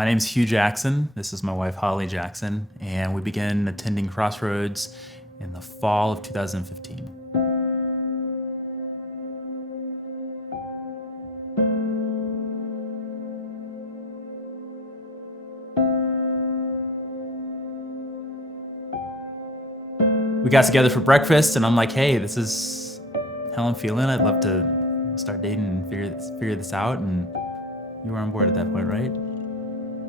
My name's Hugh Jackson. This is my wife, Hollie Jackson, and we began attending Crossroads in the fall of 2015. We got together for breakfast, and I'm like, hey, this is how I'm feeling. I'd love to start dating and figure this out. And you were on board at that point, right?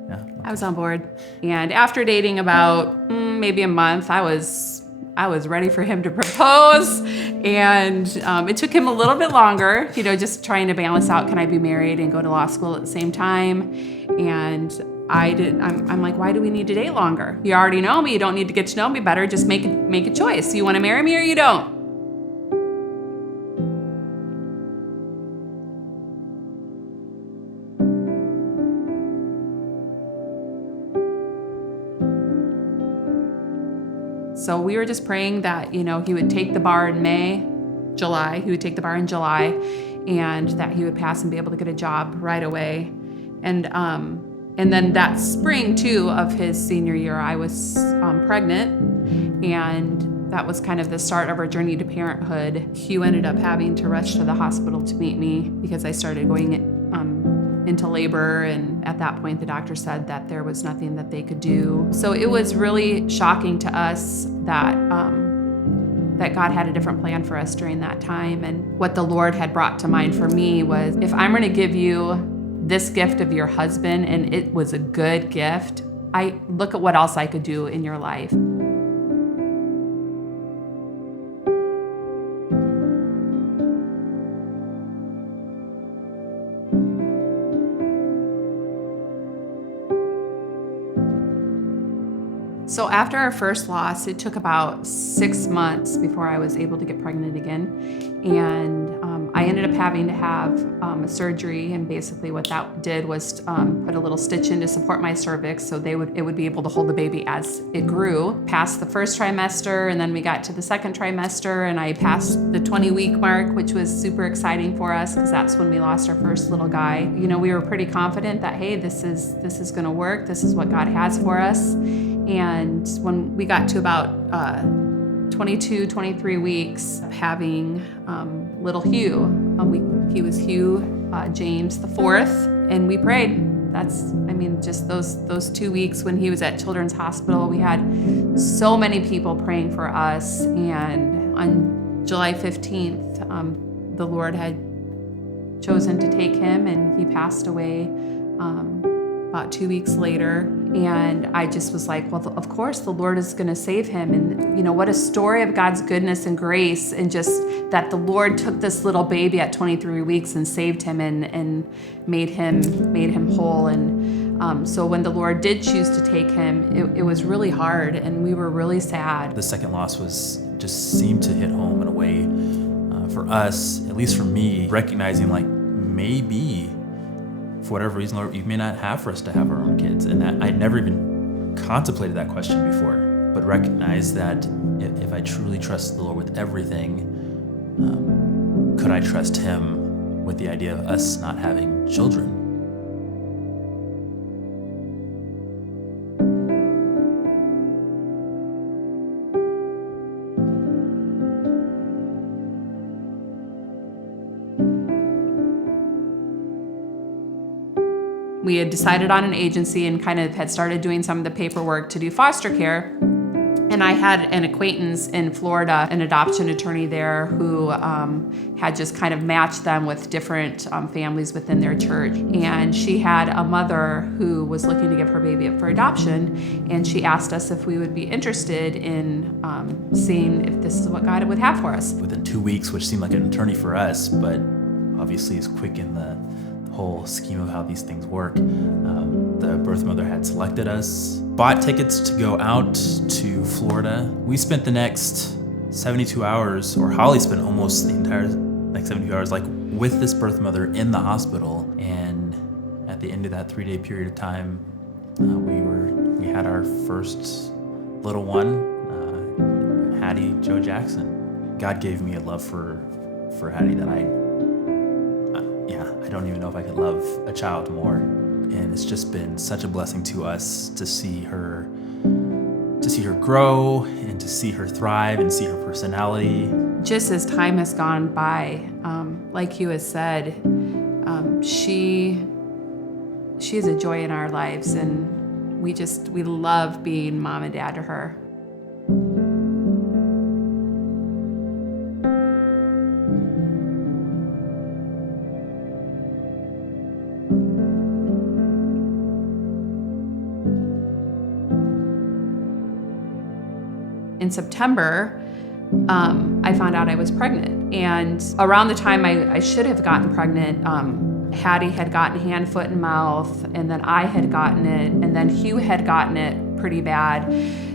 Yeah. Okay. I was on board. And after dating about maybe a month, I was ready for him to propose. And it took him a little bit longer, just trying to balance out, can I be married and go to law school at the same time? And I'm like, why do we need to date longer? You already know me. You don't need to get to know me better. Just make a choice. You want to marry me or you don't? So we were just praying that, he would take the bar in July. He would take the bar in July, and that he would pass and be able to get a job right away. And then that spring, too, of his senior year, I was pregnant, and that was kind of the start of our journey to parenthood. Hugh ended up having to rush to the hospital to meet me because I started going into labor, and at that point, the doctor said that there was nothing that they could do. So it was really shocking to us that God had a different plan for us during that time. And what the Lord had brought to mind for me was, if I'm going to give you this gift of your husband, and it was a good gift, I look at what else I could do in your life. So after our first loss, it took about 6 months before I was able to get pregnant again. And I ended up having to have a surgery, and basically what that did was put a little stitch in to support my cervix so it would be able to hold the baby as it grew. Past the first trimester, and then we got to the second trimester, and I passed the 20-week mark, which was super exciting for us because that's when we lost our first little guy. We were pretty confident that, hey, this is gonna work. This is what God has for us. And when we got to about 22, 23 weeks of having little Hugh, he was Hugh James the fourth, and we prayed. Just those 2 weeks when he was at Children's Hospital, we had so many people praying for us. And on July 15th, the Lord had chosen to take him, and he passed away about 2 weeks later. And I just was like, well, of course the Lord is going to save him. And what a story of God's goodness and grace, and just that the Lord took this little baby at 23 weeks and saved him and made him whole. And so when the Lord did choose to take him, it was really hard, and we were really sad. The second loss just seemed to hit home in a way for us, at least for me, recognizing like maybe for whatever reason, Lord, you may not have for us to have our own kids. And that I'd never even contemplated that question before, but recognized that if I truly trust the Lord with everything, could I trust him with the idea of us not having children? We had decided on an agency and kind of had started doing some of the paperwork to do foster care. And I had an acquaintance in Florida, an adoption attorney there, who had just kind of matched them with different families within their church. And she had a mother who was looking to give her baby up for adoption. And she asked us if we would be interested in seeing if this is what God would have for us. Within 2 weeks, which seemed like an eternity for us, but obviously is quick in the whole scheme of how these things work. The birth mother had selected us, bought tickets to go out to Florida. We spent the next 72 hours, or Hollie spent almost the entire next 72 hours, like with this birth mother in the hospital. And at the end of that 3-day period of time, we had our first little one, Hattie Joe Jackson. God gave me a love for Hattie that I don't even know if I could love a child more. and it's just been such a blessing to us to see her grow and to see her thrive and see her personality. Just as time has gone by, like Hugh has said, she is a joy in our lives, and we love being mom and dad to her. In September, I found out I was pregnant. And around the time I should have gotten pregnant, Hattie had gotten hand, foot, and mouth, and then I had gotten it, and then Hugh had gotten it pretty bad.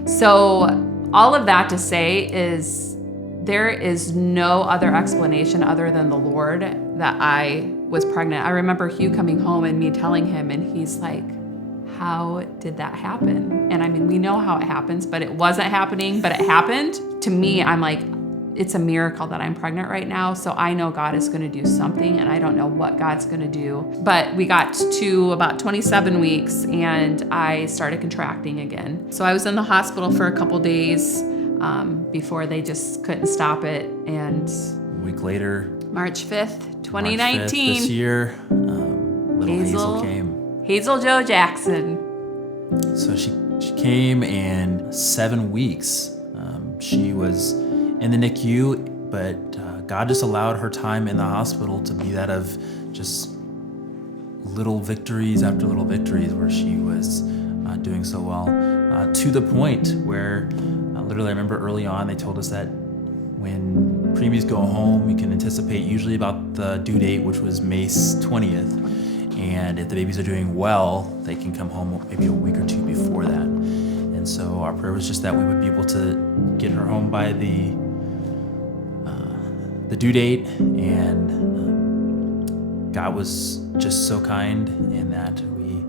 So all of that to say is there is no other explanation other than the Lord that I was pregnant. I remember Hugh coming home and me telling him, and he's like, how did that happen? And I mean, we know how it happens, but it wasn't happening, but it happened. To me, I'm like, it's a miracle that I'm pregnant right now. So I know God is going to do something, and I don't know what God's going to do. But we got to about 27 weeks and I started contracting again. So I was in the hospital for a couple days before they just couldn't stop it. And A week later, March 5th, 2019, March 5th this year, little Hazel came. Hazel Jo Jackson. So she came, and 7 weeks. She was in the NICU, but God just allowed her time in the hospital to be that of just little victories after little victories, where she was doing so well, to the point where literally I remember early on they told us that when preemies go home, you can anticipate usually about the due date, which was May 20th. And if the babies are doing well, they can come home maybe a week or two before that. And so our prayer was just that we would be able to get her home by the due date. And God was just so kind in that we,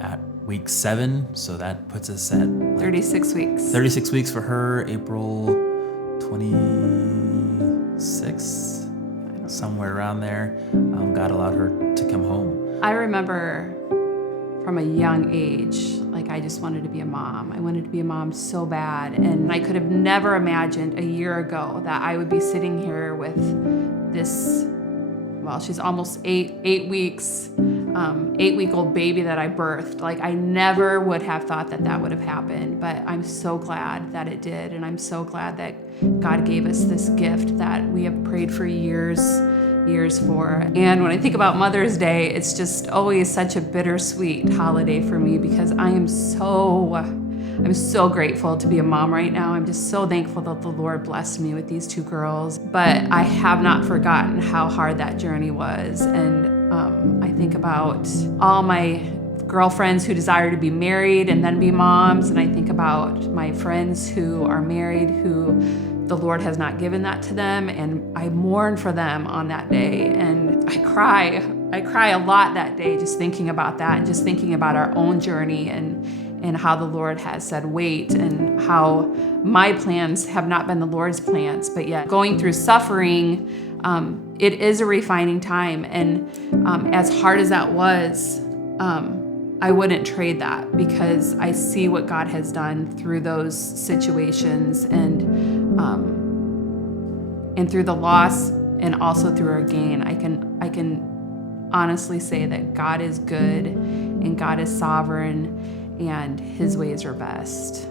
at week 7, so that puts us at 36 weeks. 36 weeks for her, April 26th. Somewhere around there, God allowed her to come home. I remember from a young age, like I just wanted to be a mom. I wanted to be a mom so bad. And I could have never imagined a year ago that I would be sitting here with this, well, she's almost 8 weeks, 8-week-old baby that I birthed. Like I never would have thought that that would have happened, but I'm so glad that it did. And I'm so glad that God gave us this gift that we have prayed for years for. And when I think about Mother's Day, it's just always such a bittersweet holiday for me, because I'm so grateful to be a mom right now. I'm just so thankful that the Lord blessed me with these 2 girls. But I have not forgotten how hard that journey was. And I think about all my girlfriends who desire to be married and then be moms. And I think about my friends who are married who the Lord has not given that to them. And I mourn for them on that day. And I cry a lot that day just thinking about that, and just thinking about our own journey and how the Lord has said wait, and how my plans have not been the Lord's plans. But yet going through suffering, it is a refining time. And as hard as that was, I wouldn't trade that, because I see what God has done through those situations, and through the loss, and also through our gain. I can honestly say that God is good, and God is sovereign, and His ways are best.